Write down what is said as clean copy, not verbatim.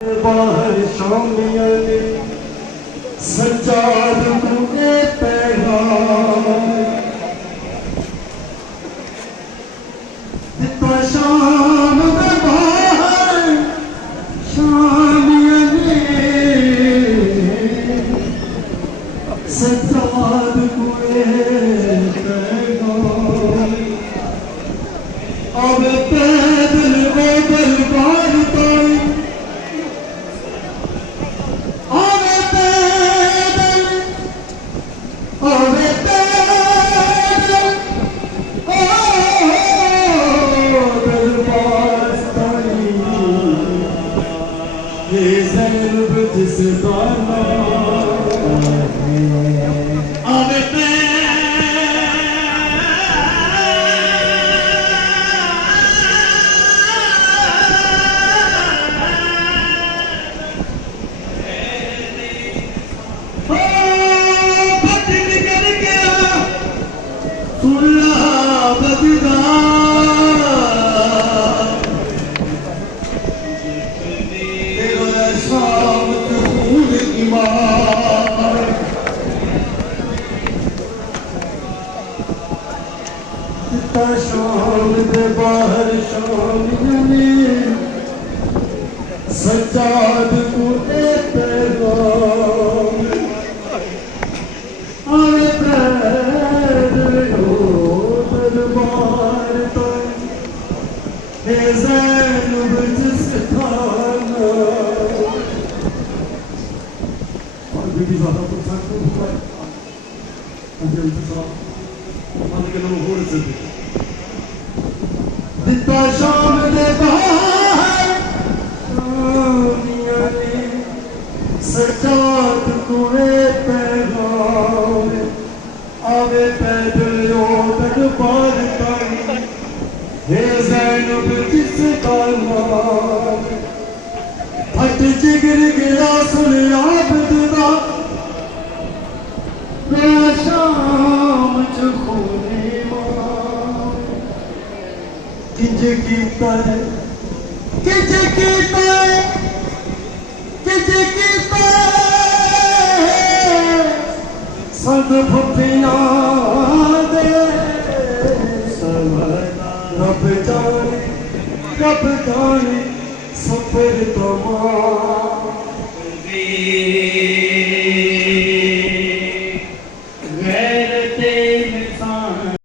बाहर शामिया ने सज्जाद के पैगाम दिता शाम दे बाहर शामिया ने सज्जाद के पैगाम अब पैदल वो बलबार ताई शाम दे बाहर शामिया ने सज्जाद को पैगाम आए पैदल दरबार तक हे ज़ैनब जिस खाना और बीबी ज़्यादा कुछ नहीं हुआ है अजय साहब माने के लोग हो रहे थे दिता शाम दे बाहर शामिया ने सज्जाद को पैगाम आवे पैदल दरबार तक हे ज़ैनब जिसका नाम फट जिगर गया सुन आबद दा मेरा शाम च खूने किंज कीता है किंज कीता है किंज कीता है सब भुखिया दे रब जाने सफर तमाम